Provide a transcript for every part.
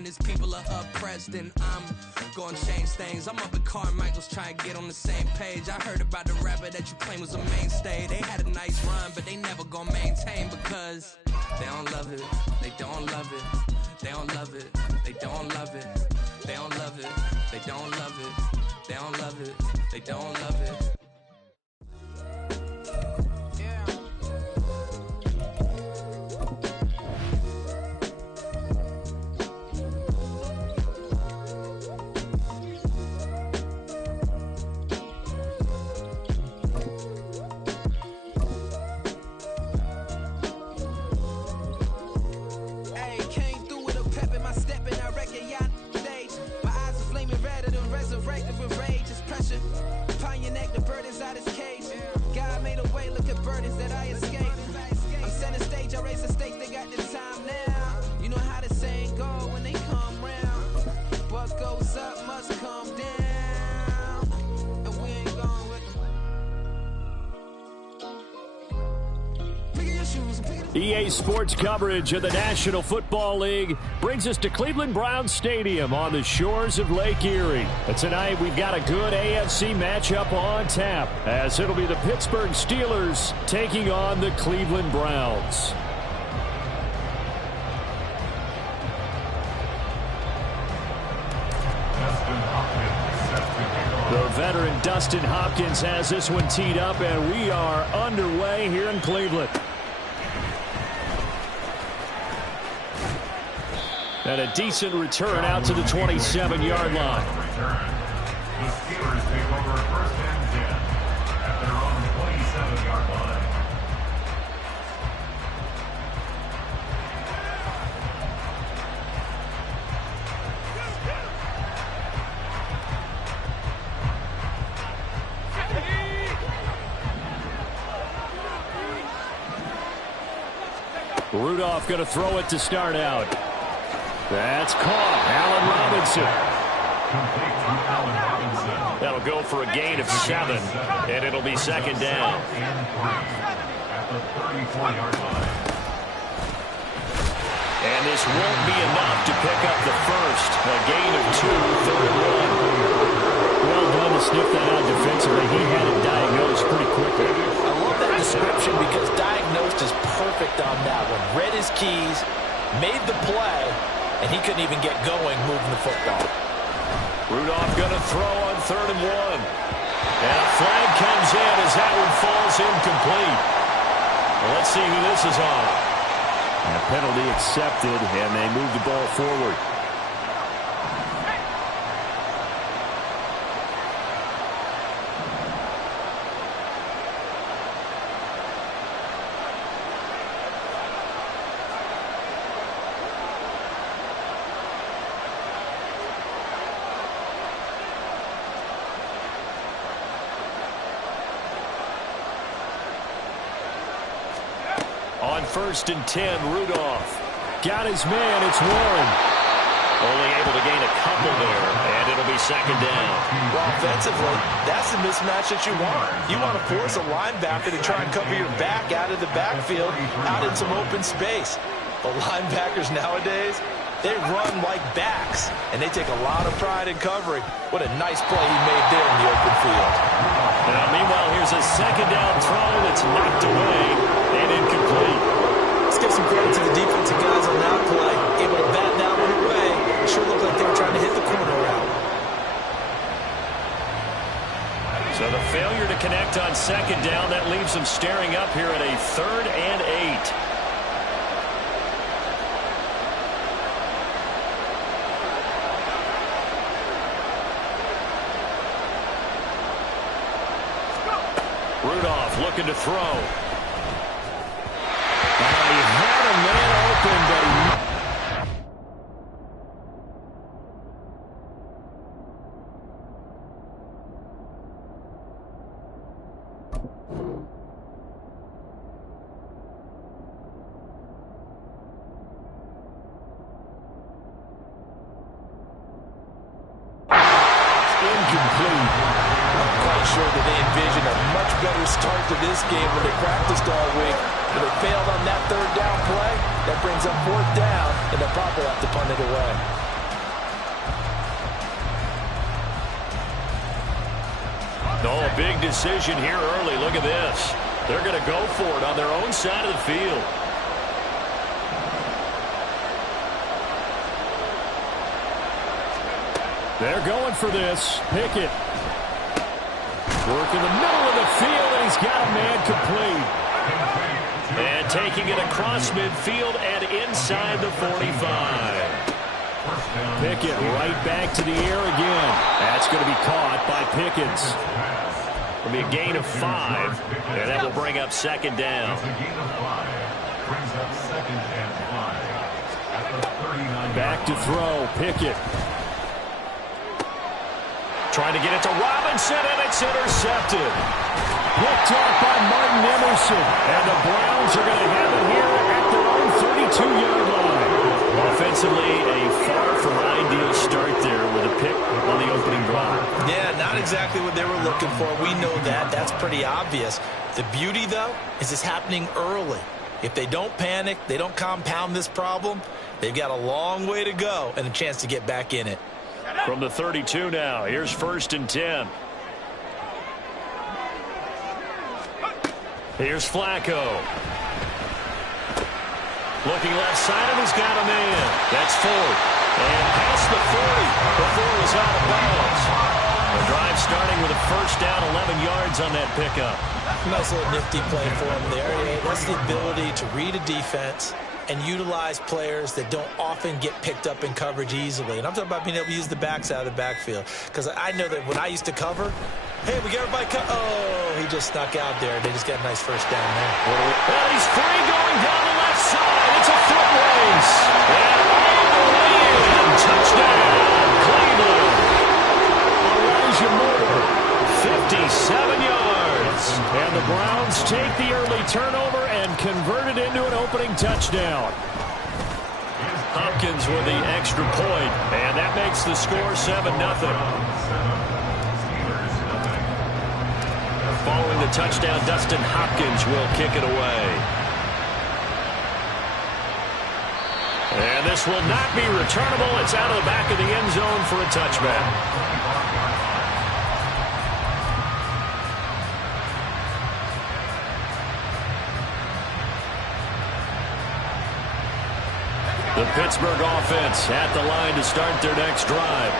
and his people are oppressed, and I'm gonna change things. I'm up at Carmichael's trying to get on the same page. I heard about the rapper that you claim was a mainstay. They had a nice run, but they never gonna maintain because they don't love it, they don't love it, they don't love it, they don't love it, they don't love it, they don't love it, they don't love it, they don't love it. EA Sports coverage of the National Football League brings us to Cleveland Browns Stadium on the shores of Lake Erie. But tonight we've got a good AFC matchup on tap, as it'll be the Pittsburgh Steelers taking on the Cleveland Browns. The veteran Dustin Hopkins has this one teed up, and we are underway here in Cleveland. And a decent return out to the 27-yard line. The Steelers take over first and 10 at their own 27-yard line. Rudolph going to throw it to start out. That's caught. Allen Robinson. Complete from Allen Robinson. That'll go for a gain of 7, and it'll be second down. And 3 at the 34-yard line. And this won't be enough to pick up the first. A gain of 2, third and 1. Well done to sniff that out defensively. He had it diagnosed pretty quickly. I love that description because diagnosed is perfect on that one. Read his keys, made the play, and he couldn't even get going moving the football. Rudolph going to throw on third and 1. And a flag comes in as that one falls incomplete. Well, let's see who this is on. And a penalty accepted, and they move the ball forward. On first and 10, Rudolph. Got his man, it's Warren. Only able to gain a couple there, and it'll be second down. Well, offensively, that's the mismatch that you want. You want to force a linebacker to try and cover your back out of the backfield, out in some open space. But linebackers nowadays, they run like backs, and they take a lot of pride in covering. What a nice play he made there in the open field. Now, meanwhile, here's a second down throw that's knocked away and incomplete. Let's give some credit to the defensive guys on that play. Able to bat that one away. Sure looked like they were trying to hit the corner route. So the failure to connect on second down, that leaves them staring up here at a 3rd and 8. Rudolph looking to throw. He had a man open, but incomplete. I'm quite sure that they envisioned a much better start to this game when they practiced all week. But they failed on that third down play. That brings up 4th down, and they'll probably have to punt it away. A big decision here early. Look at this. They're going to go for it on their own side of the field. They're going for this. Pickett. Work in the middle of the field, and he's got a man complete. And taking it across midfield and inside the 45. Pickett right back to the air again. That's going to be caught by Pickens. It'll be a gain of 5, and that will bring up second down. Back to throw, Pickett. Trying to get it to Robinson, and it's intercepted. Picked off by Martin Emerson, and the Browns are going to have it here at their own 32-yard line. Offensively, a far from ideal start there with a pick on the opening drive. Yeah, not exactly what they were looking for. We know that. That's pretty obvious. The beauty, though, is it's happening early. If they don't panic, they don't compound this problem, they've got a long way to go and a chance to get back in it. From the 32 now, here's 1st and 10. Here's Flacco. Looking left side, and he's got a man. That's Ford. And past the 40 before it was out of bounds. The drive starting with a first down, 11 yards on that pickup. Nice little nifty play for him there. That's the ability to read a defense and utilize players that don't often get picked up in coverage easily. And I'm talking about being able to use the backs out of the backfield. Because I know that when I used to cover, hey, we got everybody cut. Oh, he just snuck out there. They just got a nice first down there. Well, he's free going down the left side. It's a foot race. And all the way in. Touchdown, Cleveland. Elijah Moore, 57 yards. And the Browns take the early turnover and convert it into an opening touchdown. Hopkins with the extra point, and that makes the score 7-0. Following the touchdown, Dustin Hopkins will kick it away. And this will not be returnable. It's out of the back of the end zone for a touchback. The Pittsburgh offense at the line to start their next drive.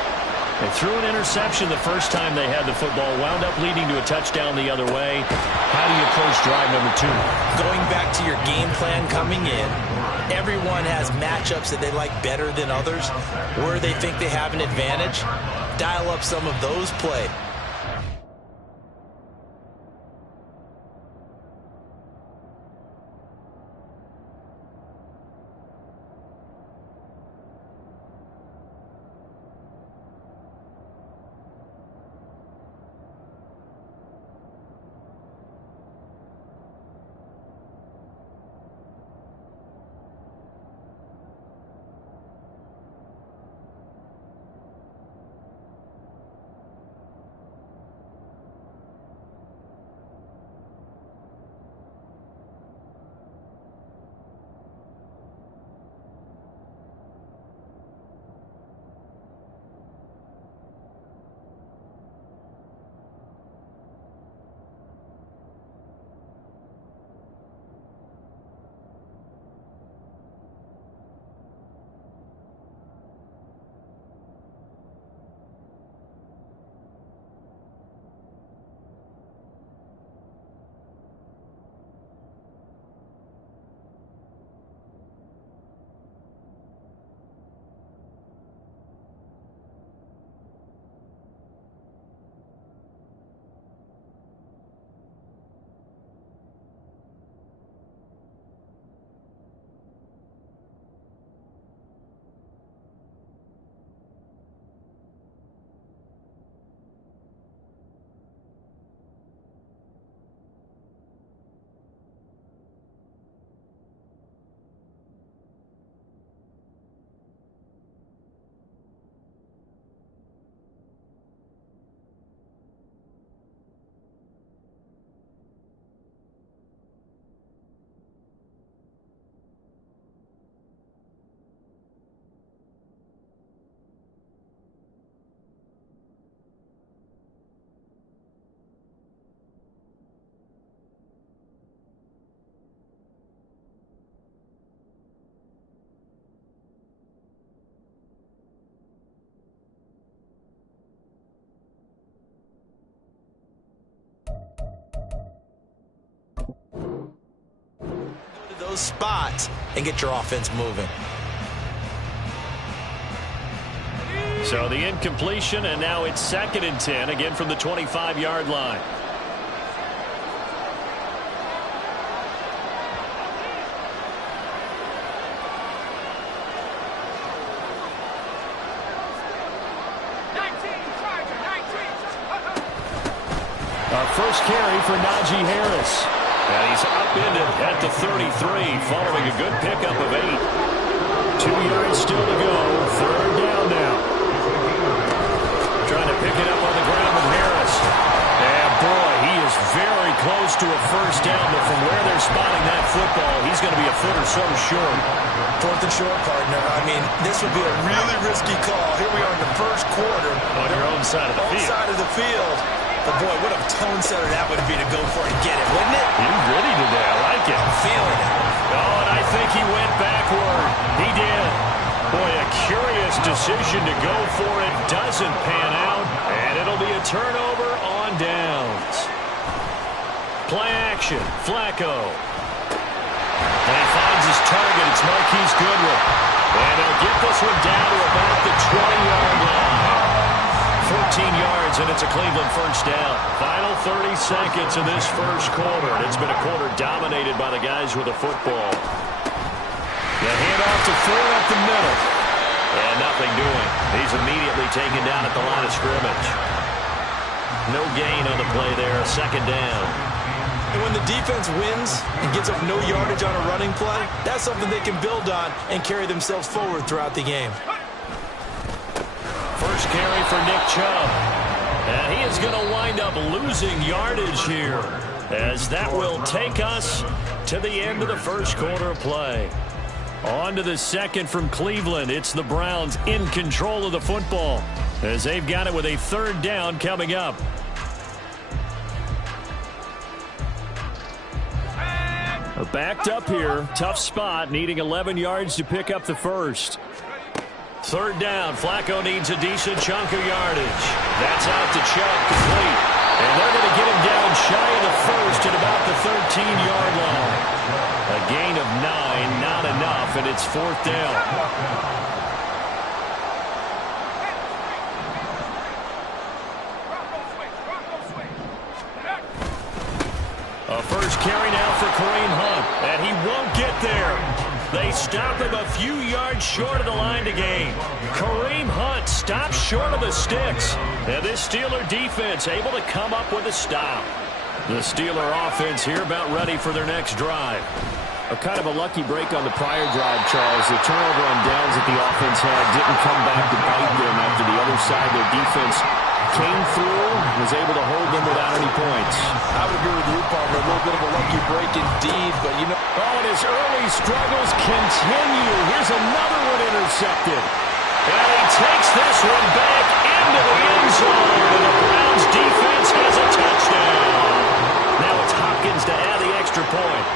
They threw an interception the first time they had the football, wound up leading to a touchdown the other way. How do you approach drive number 2? Going back to your game plan coming in, everyone has matchups that they like better than others. Where they think they have an advantage, dial up some of those plays. those spots and get your offense moving. So the incompletion, and now it's 2nd and 10, again from the 25-yard line. First carry for Najee Harris. And he's upended at the 33 following a good pickup of 8. 2 yards still to go. 3rd down now. Trying to pick it up on the ground with Harris. And boy, he is very close to a first down, but from where they're spotting that football, he's going to be a foot or so short. 4th and short, partner. I mean, this would be a really risky call. Here we are in the first quarter. On your own side of the field. Side of the field. But boy, what a tone setter that would be to go for it and get it, wouldn't it? You're ready today. I like it. I'm feeling it. Oh, and I think he went backward. He did. Boy, a curious decision to go for it. Doesn't pan out. And it'll be a turnover on downs. Play action. Flacco. And he finds his target. It's Marquise Goodwin. And they'll get this one down to about the 20-yard line. 14 yards, and it's a Cleveland first down. Final 30 seconds of this first quarter. And it's been a quarter dominated by the guys with the football. The handoff to Ford up the middle. And nothing doing. He's immediately taken down at the line of scrimmage. No gain on the play there. 2nd down. And when the defense wins and gives up no yardage on a running play, that's something they can build on and carry themselves forward throughout the game. First carry for Nick Chubb. And he is going to wind up losing yardage here, as that will take us to the end of the first quarter of play. On to the second from Cleveland. It's the Browns in control of the football, as they've got it with a 3rd down coming up. Backed up here. Tough spot, needing 11 yards to pick up the first. 3rd down. Flacco needs a decent chunk of yardage. That's out to Chubb, complete. And they're going to get him down shy of the first at about the 13-yard line. A gain of 9, not enough, and it's 4th down. A first carry now for Kareem Hunt, and he won't get there. They stop him a few yards short of the line to gain. Kareem Hunt stops short of the sticks. And this Steeler defense able to come up with a stop. The Steeler offense here about ready for their next drive. A kind of a lucky break on the prior drive, Charles. The turnover on downs that the offense had didn't come back to bite them after the other side. Their defense came through and was able to hold them without any points. I would agree with you, Palmer. A little bit of a lucky break indeed, but you know. Oh, and his early struggles continue. Here's another one intercepted. And he takes this one back into the end zone, and the Browns defense has a touchdown. Now it's Hopkins to add the extra point.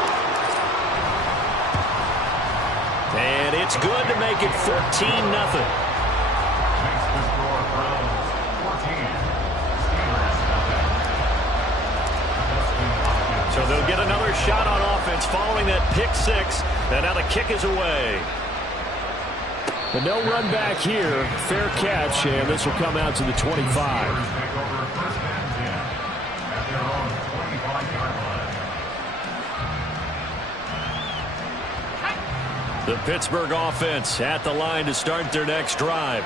And it's good to make it 14-0. So they'll get another shot on offense following that pick 6. And now the kick is away. But no run back here. Fair catch, and this will come out to the 25. The Pittsburgh offense at the line to start their next drive.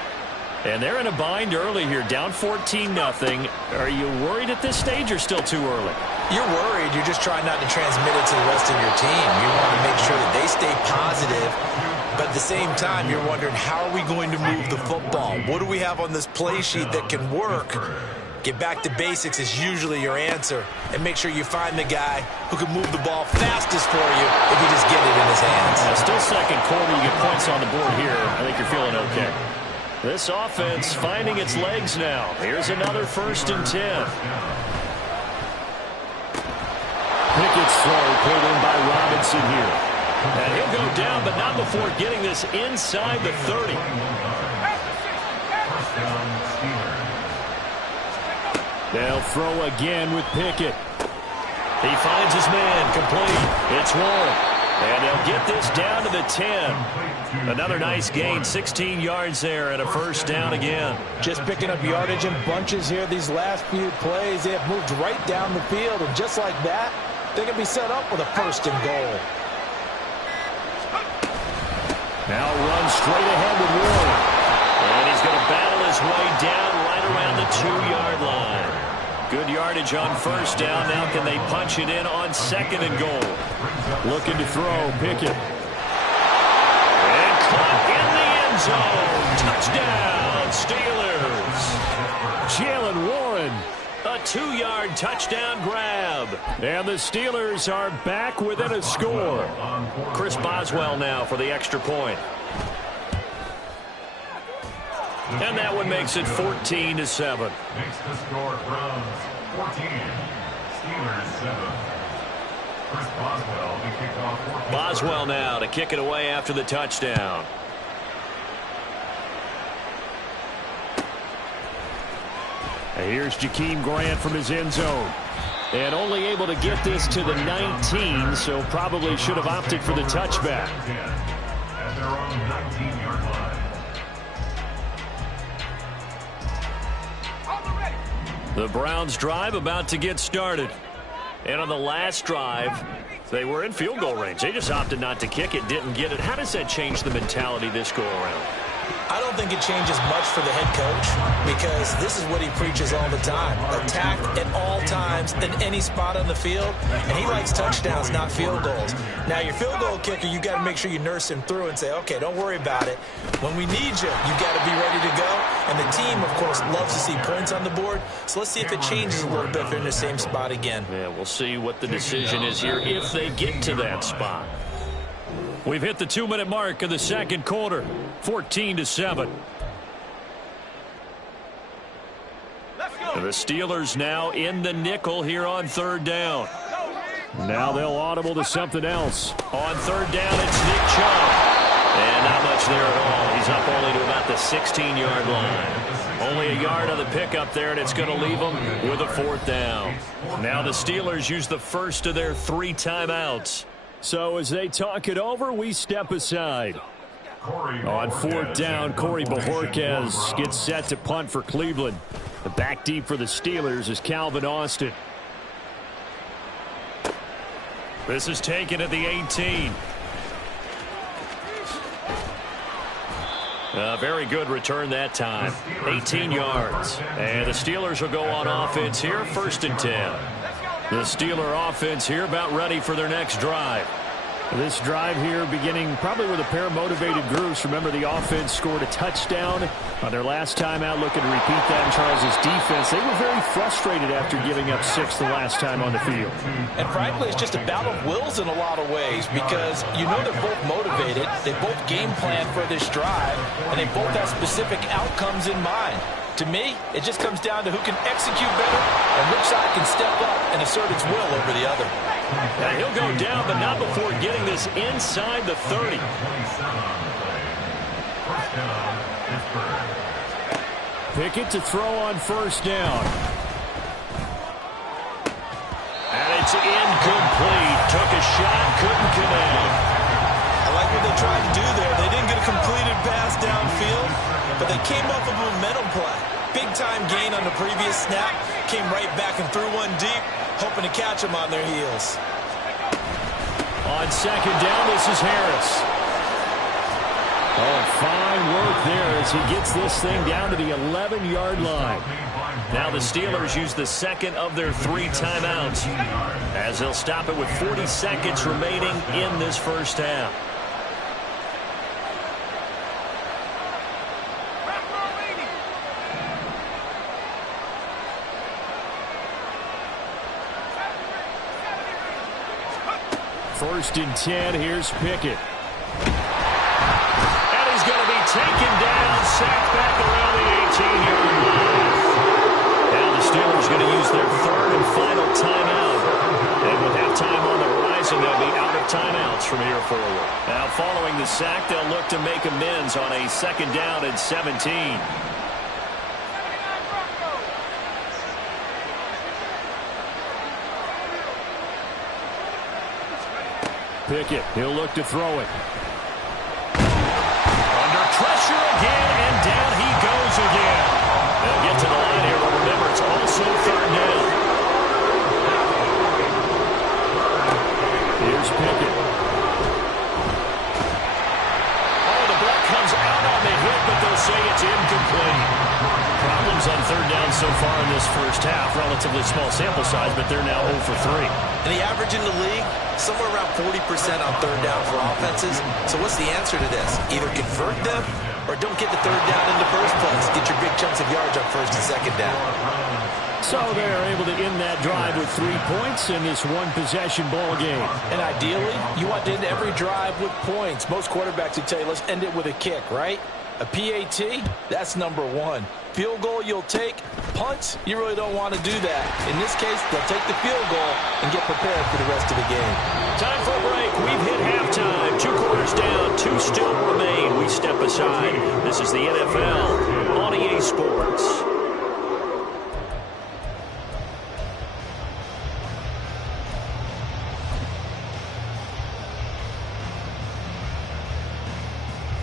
And they're in a bind early here, down 14-0. Are you worried at this stage or still too early? You're worried. You're just trying not to transmit it to the rest of your team. You want to make sure that they stay positive. But at the same time, you're wondering, how are we going to move the football? What do we have on this play sheet that can work? Get back to basics is usually your answer. And make sure you find the guy who can move the ball fastest for you if you just get it in his hands. Still second quarter, you get points on the board here. I think you're feeling okay. This offense finding its legs now. Here's another 1st and 10. Pickett's throw pulled in by Robinson here. And he'll go down, but not before getting this inside the 30. They'll throw again with Pickett. He finds his man, complete. It's Warren. And they'll get this down to the 10. Another nice gain, 16 yards there and a first down again. Just picking up yardage in bunches here these last few plays. They have moved right down the field, and just like that, they can be set up with a first and goal. Now runs straight ahead with Warren. And he's going to battle his way down right around the 2-yard line. Good yardage on first down. Now can they punch it in on second and goal? Looking to throw, Pickett. And caught in the end zone. Touchdown, Steelers. Jalen Warren, a 2-yard touchdown grab. And the Steelers are back within a score. Chris Boswell now for the extra point. And that one makes it 14-7. Makes the score Browns 14, Steelers 7. Chris Boswell to kick off. Boswell now to kick it away after the touchdown. And here's Jakeem Grant from his end zone. And only able to get this to the 19, so probably should have opted for the touchback. At their own 19-yard line. The Browns drive about to get started. And on the last drive, they were in field goal range. They just opted not to kick it, didn't get it. How does that change the mentality this go around? I don't think it changes much for the head coach because this is what he preaches all the time. Attack at all times in any spot on the field, and he likes touchdowns, not field goals. Now, your field goal kicker, you got to make sure you nurse him through and say, okay, don't worry about it. When we need you, you got to be ready to go. And the team, of course, loves to see points on the board. So let's see if it changes a little bit if they're in the same spot again. Yeah, we'll see what the decision is here if they get to that spot. We've hit the 2-minute mark of the second quarter, 14-7. And the Steelers now in the nickel here on third down. Now they'll audible to something else. On third down, it's Nick Chubb. And not much there at all. He's up only to about the 16-yard line. Only a yard on the pickup there, and it's going to leave them with a fourth down. Now the Steelers use the first of their 3 timeouts. So as they talk it over, we step aside. On fourth down, Corey Bojorquez gets set to punt for Cleveland. The back deep for the Steelers is Calvin Austin. This is taken at the 18. A very good return that time. 18 yards. And the Steelers will go on offense here, 1st and 10. The Steeler offense here about ready for their next drive. This drive here beginning probably with a pair of motivated groups. Remember, the offense scored a touchdown on their last time out, looking to repeat that in Charles' defense. They were very frustrated after giving up 6 the last time on the field. And frankly, it's just a battle of wills in a lot of ways because you know they're both motivated. They both game plan for this drive, and they both have specific outcomes in mind. To me, it just comes down to who can execute better and which side can step up and assert its will over the other. Now he'll go down, but not before getting this inside the 30. Pickett to throw on first down. And it's incomplete. Took a shot, couldn't connect. I like what they tried to do there. They didn't get a completed pass downfield, but they came up with a momentum play. Big-time gain on the previous snap. Came right back and threw one deep, hoping to catch them on their heels. On second down, this is Harris. Oh, fine work there as he gets this thing down to the 11-yard line. Now the Steelers use the second of their 3 timeouts as they'll stop it with 40 seconds remaining in this first half. First and 10, here's Pickett. And he's going to be taken down, sacked back around the 18-yard line. Now the Steelers going to use their 3rd and final timeout. And with halftime on the horizon, they'll be out of timeouts from here forward. Now following the sack, they'll look to make amends on a 2nd down and 17. Pickett. He'll look to throw it. Under pressure again, and down he goes again. They'll get to the line here, but remember, it's also third down. Here's Pickett. Oh, the block comes out on the hit, but they'll say it's incomplete. Problems on third down so far in this first half. Relatively small sample size, but they're now 0 for 3. And the average in the league, somewhere around 40% on third down for offenses. So what's the answer to this? Either convert them or don't get the third down in the first place. Get your big chunks of yards on first and second down. So they're able to end that drive with 3 points in this one-possession ball game. And ideally, you want to end every drive with points. Most quarterbacks would tell you, let's end it with a kick, right? A PAT, that's number one. Field goal you'll take. Punts, you really don't want to do that. In this case, they'll take the field goal and get prepared for the rest of the game. Time for a break. We've hit halftime. 2 quarters down, 2 still remain. We step aside. This is the NFL on EA Sports.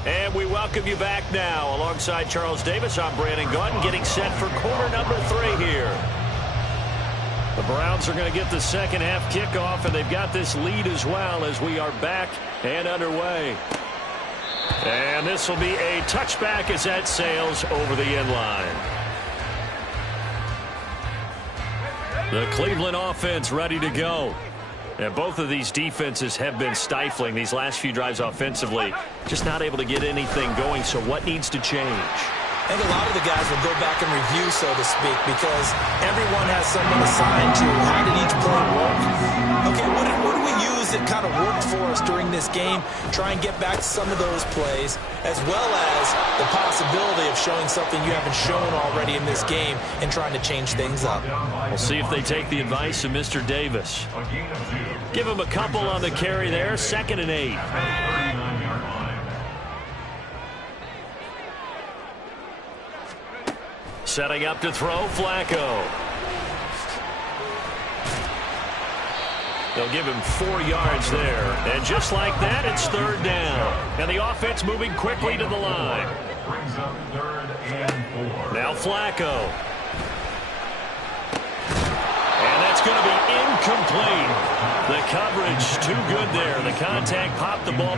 And we welcome you back now. Alongside Charles Davis, I'm Brandon Gaudin, getting set for quarter number 3 here. The Browns are going to get the second half kickoff, and they've got this lead as well as we are back and underway. And this will be a touchback as that sails over the end line. The Cleveland offense ready to go. And both of these defenses have been stifling these last few drives offensively. Just not able to get anything going, so what needs to change? I think a lot of the guys will go back and review, so to speak, because everyone has someone assigned to how did each play work. Okay, what do we use that kind of worked for us during this game? Try and get back to some of those plays, as well as the possibility of showing something you haven't shown already in this game and trying to change things up. We'll see if they take the advice of Mr. Davis. Give him a couple on the carry there, 2nd and 8. Setting up to throw, Flacco. They'll give him 4 yards there. And just like that, it's third down. And the offense moving quickly to the line. Now Flacco. And that's going to be incomplete. The coverage too good there. The contact popped the ball.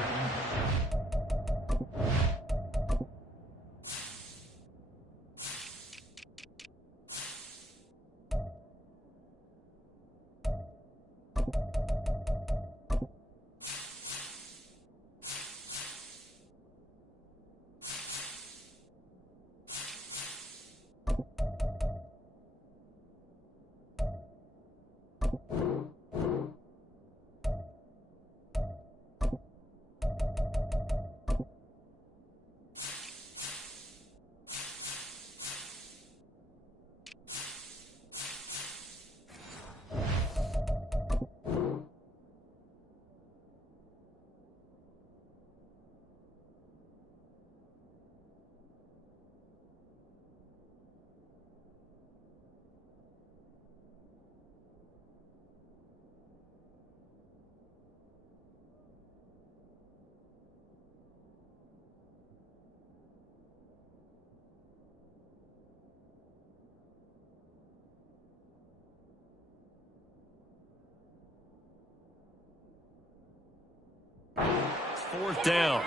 Fourth down.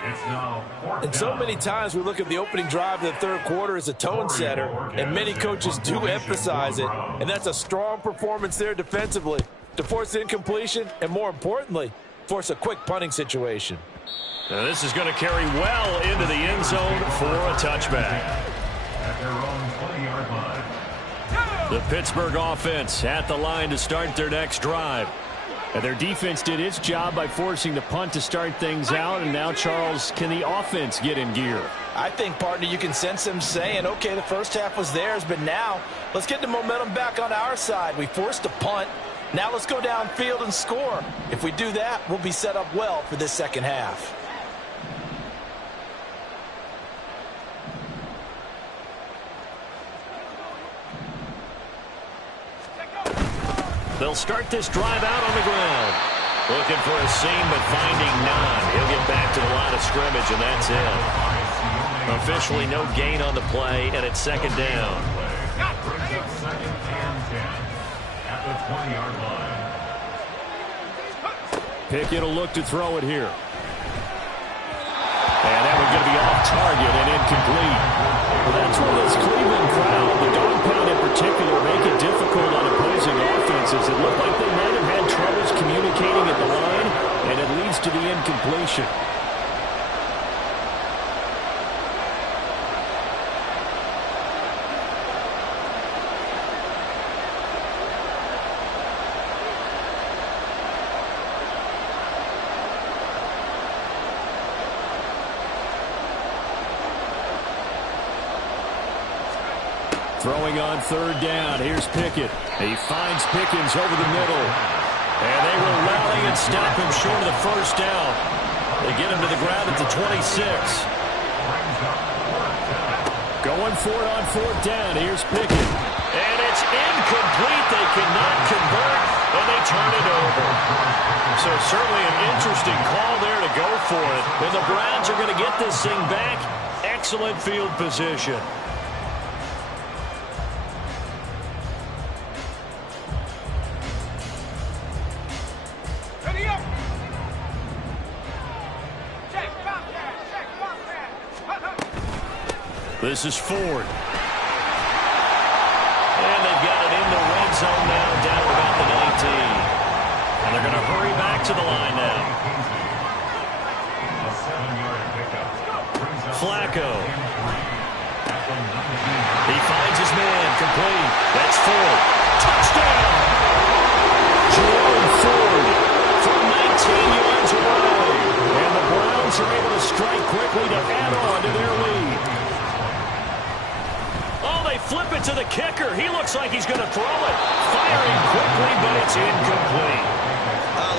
And so many times we look at the opening drive of the third quarter as a tone setter, and many coaches do emphasize it, and that's a strong performance there defensively to force incompletion and, more importantly, force a quick punting situation. Now this is going to carry well into the end zone for a touchback. At their own 20-yard line. The Pittsburgh offense at the line to start their next drive. And their defense did its job by forcing the punt to start things out. And now, Charles, can the offense get in gear? I think, partner, you can sense them saying, okay, the first half was theirs, but now let's get the momentum back on our side. We forced a punt. Now let's go downfield and score. If we do that, we'll be set up well for this second half. They'll start this drive out on the ground. Looking for a seam, but finding none. He'll get back to the line of scrimmage, and that's it. Officially no gain on the play, and it's second down. Brings up second and 10 at the 20-yard line. Pickett will look to throw it here. And that one's going to be off target and incomplete. Well, that's where this Cleveland crowd, the dog pound in particular, make it difficult on opposing offenses. It looked like they might have had troubles communicating at the line, and it leads to the incompletion. Throwing on third down. Here's Pickett. He finds Pickens over the middle. And they will rally and stop him short of the first down. They get him to the ground at the 26. Going for it on fourth down. Here's Pickett. And it's incomplete. They cannot convert, and they turn it over. So certainly an interesting call there to go for it. And the Browns are going to get this thing back. Excellent field position. This is Ford. And they've got it in the red zone now, down about the 19. And they're going to hurry back to the line now. Flacco. He finds his man, complete. That's Ford. Touchdown! Jerome Ford from 19 yards away. And the Browns are able to strike quickly to add on to their lead. Flip it to the kicker. He looks like he's going to throw it. Firing quickly, but it's incomplete.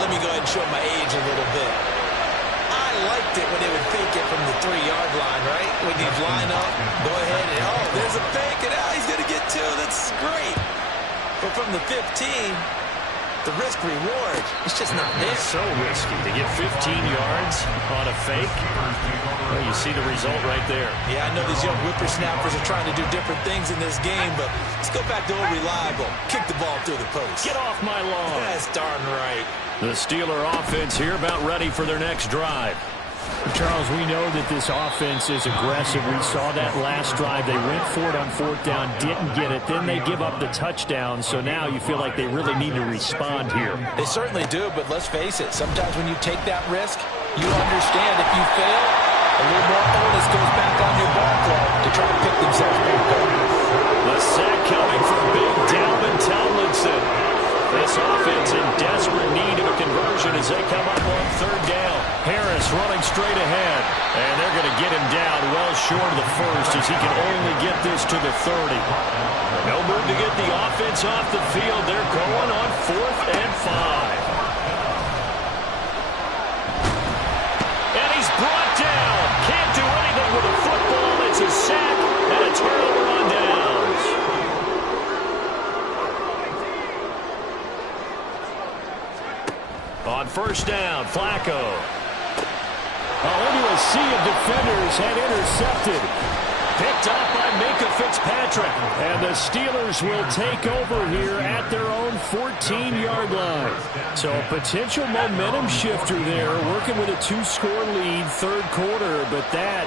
Let me go ahead and show my age a little bit. I liked it when they would fake it from the 3-yard line, right? When you line up, go ahead and, oh, there's a fake, and he's going to get two. That's great. But from the 15, the risk-reward, it's just not there. It's so risky to get 15 yards on a fake. Well, you see the result right there. Yeah, I know these young whippersnappers are trying to do different things in this game, but let's go back to old reliable. Kick the ball through the post. Get off my lawn. That's darn right. The Steeler offense here about ready for their next drive. Charles, we know that this offense is aggressive. We saw that last drive. They went for it on fourth down, didn't get it. Then they give up the touchdown. So now you feel like they really need to respond here. They certainly do, but let's face it. Sometimes when you take that risk, you understand if you fail, a little more onus goes back on your ball club to try to pick themselves back up. The sack coming from Big Dalvin Tomlinson. This offense in desperate need of a conversion as they come up on third down. Harris running straight ahead. And they're going to get him down well short of the first as he can only get this to the 30. No move to get the offense off the field. They're going on 4th and 5. And he's brought down. Can't do anything with a football. It's a sack and a turnover on downs. On first down, Flacco. Into a sea of defenders and intercepted. Picked off by Minkah Fitzpatrick. And the Steelers will take over here at their own 14-yard line. So a potential momentum shifter there, working with a 2-score lead, third quarter, but that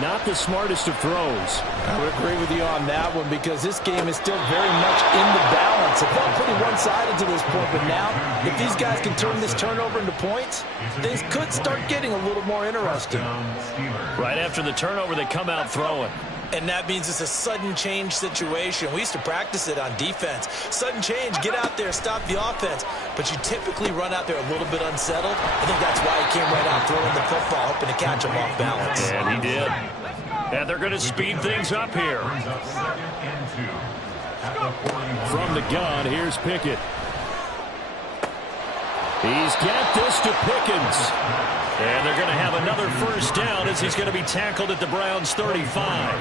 not the smartest of throws. I would agree with you on that one because this game is still very much in the balance. It felt pretty one-sided to this point, but now if these guys can turn this turnover into points, things could start getting a little more interesting. Right after the turnover, they come out throwing. And that means it's a sudden change situation. We used to practice it on defense. Sudden change, get out there, stop the offense. But you typically run out there a little bit unsettled. I think that's why he came right out throwing the football, hoping to catch him off balance. And he did. And they're going to speed things up here. From the gun, here's Pickett. He's got this to Pickens. And they're going to have another first down as he's going to be tackled at the Browns' 35.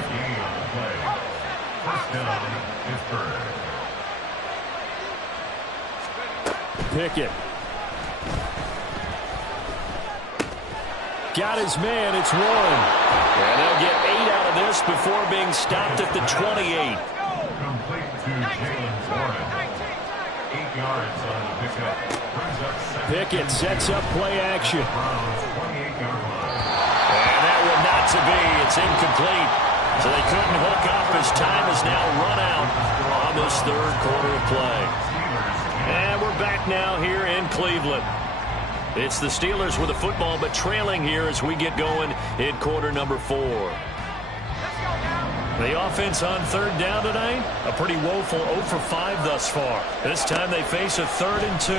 Pickett. got his man. It's Warren. And they'll get 8 out of this before being stopped at the 28. Complete to Jalen Warren. 8 yards on the pickup. Brings up second. Pickett sets up play action. Browns 28-yard line. And that one not to be. It's incomplete. So they couldn't hook up as time is now run out on this third quarter of play. And we're back now here in Cleveland. It's the Steelers with the football, but trailing here as we get going in quarter number 4. The offense on third down tonight, a pretty woeful 0 for 5 thus far. This time they face a 3rd and 2.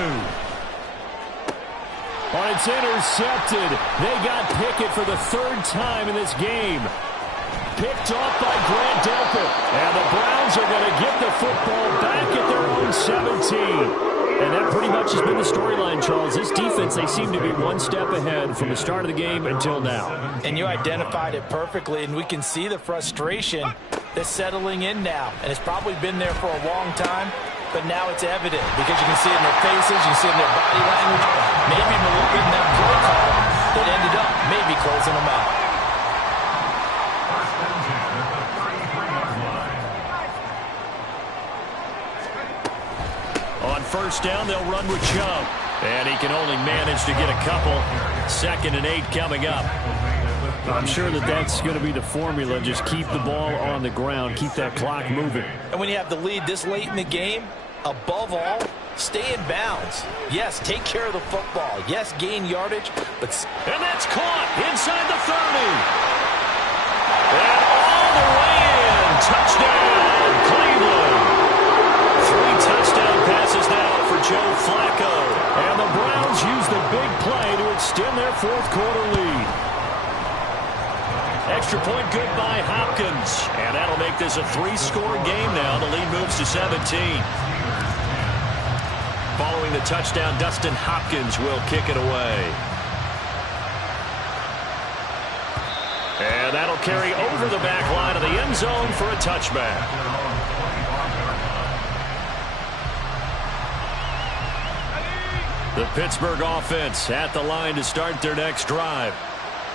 Oh, it's intercepted. They got Pickett for the 3rd time in this game. Picked off by Grant Delpit. And the Browns are going to get the football back at their own 17. And that pretty much has been the storyline, Charles. This defense, they seem to be one step ahead from the start of the game until now. And you identified it perfectly, and we can see the frustration that's settling in now. And it's probably been there for a long time, but now it's evident because you can see it in their faces, you can see it in their body language, maybe even a little bit in that play call that ended up maybe closing them out. First down, they'll run with Chubb. And he can only manage to get a couple. 2nd and 8 coming up. I'm sure that's going to be the formula. Just keep the ball on the ground. Keep that clock moving. And when you have the lead this late in the game, above all, stay in bounds. Yes, take care of the football. Yes, gain yardage. And that's caught inside the 30. And all the way in. Touchdown, Cleveland. 3 touchdown passes now for Joe Flacco. And the Browns use the big play to extend their 4th quarter lead. Extra point good by Hopkins. And that'll make this a 3-score game now. The lead moves to 17. Following the touchdown, Dustin Hopkins will kick it away. And that'll carry over the back line of the end zone for a touchback. The Pittsburgh offense at the line to start their next drive.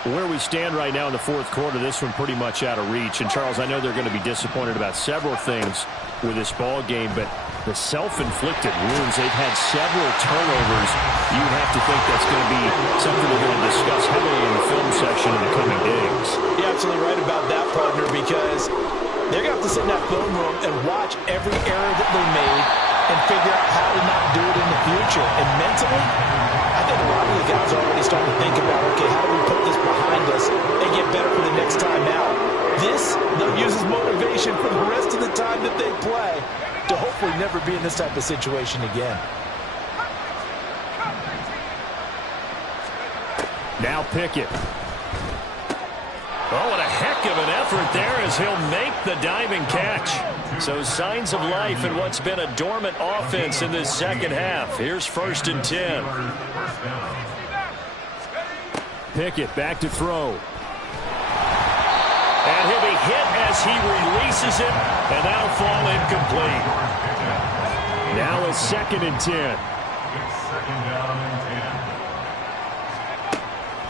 Where we stand right now in the 4th quarter, this one pretty much out of reach. And, Charles, I know they're going to be disappointed about several things with this ball game, but the self-inflicted wounds, they've had several turnovers. You have to think that's going to be something they're going to discuss heavily in the film section in the coming days. You're absolutely right about that, partner, because they're going to have to sit in that film room and watch every error that they made and figure out how to not do it in the future. And mentally, I think a lot of the guys are already starting to think about, okay, how do we put this behind us and get better for the next time out? This, they'll use as motivation for the rest of the time that they play to hopefully never be in this type of situation again. Now Pickett. Oh, what a heck of an effort there as he'll make the diving catch. So signs of life in what's been a dormant offense in this second half. Here's 1st and 10. Pickett back to throw. And he'll be hit as he releases it, and that'll fall incomplete. Now a 2nd and 10.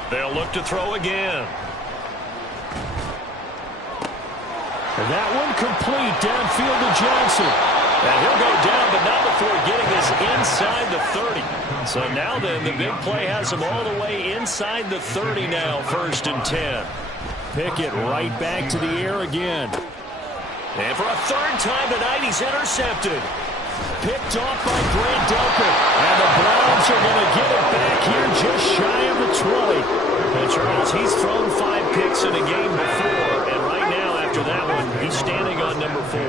They'll look to throw again. And that one complete downfield to Johnson. And he'll go down, but not before getting this inside the 30. So now then, the big play has him all the way inside the 30 now, 1st and 10. Pickett right back to the air again. And for a 3rd time tonight, he's intercepted. Picked off by Grant Delpit. And the Browns are going to get it back here just shy of the 20. And Charles, he's thrown 5 picks in a game before. And right now, after that one, he's standing on number 4.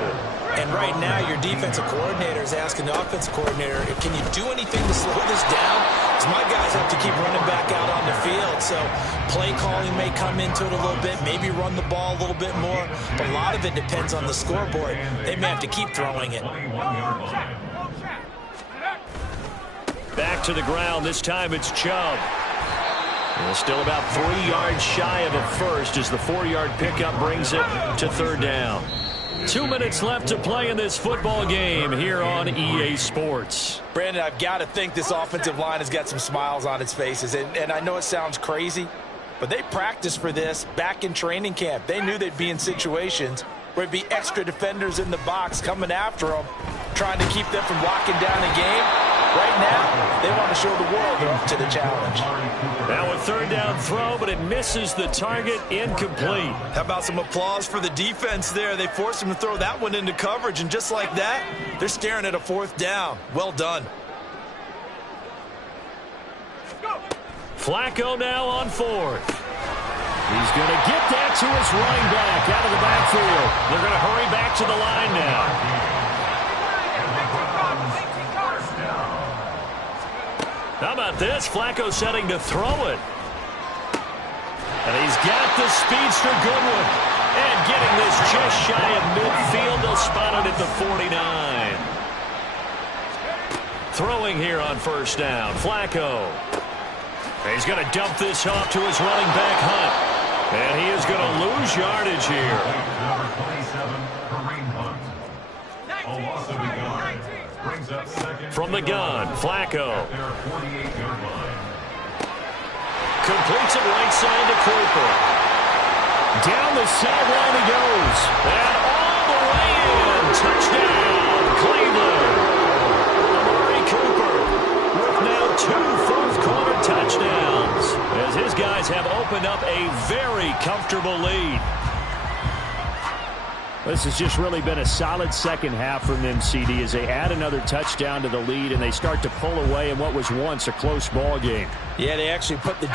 And right now, your defensive coordinator is asking the offensive coordinator, can you do anything to slow this down? Because my guys have to keep running back out on the field. So play calling may come into it a little bit, maybe run the ball a little bit more. But a lot of it depends on the scoreboard. They may have to keep throwing it. Back to the ground. This time it's Chubb. And still about 3 yards shy of a first as the 4-yard pickup brings it to 3rd down. 2 minutes left to play in this football game here on EA Sports. Brandon, I've got to think this offensive line has got some smiles on its faces. And I know it sounds crazy, but they practiced for this back in training camp. They knew they'd be in situations where it'd be extra defenders in the box coming after them, trying to keep them from locking down a game. Right now, they want to show the world they're up to the challenge. Now a third down throw, but it misses the target, incomplete. How about some applause for the defense there? They forced him to throw that one into coverage, and just like that, they're staring at a fourth down. Well done. Flacco now on fourth. He's going to get that to his running back out of the backfield. They're going to hurry back to the line now. How about this? Flacco setting to throw it. And he's got the speedster Goodwin. And getting this just shy of midfield. They'll spot it at the 49. Throwing here on first down. Flacco. He's going to dump this off to his running back, Hunt. And he is going to lose yardage here. Number 27, Kareem Hunt. A loss of a yard. Brings up second. From the gun, Flacco. At their 48-yard line. Completes it right side to Cooper. Down the sideline he goes. And all the way in. Touchdown, Cleveland. Amari Cooper with now 2 fourth-quarter touchdowns as his guys have opened up a very comfortable lead. This has just really been a solid second half from them, CD, as they add another touchdown to the lead and they start to pull away in what was once a close ball game. Yeah, they actually put the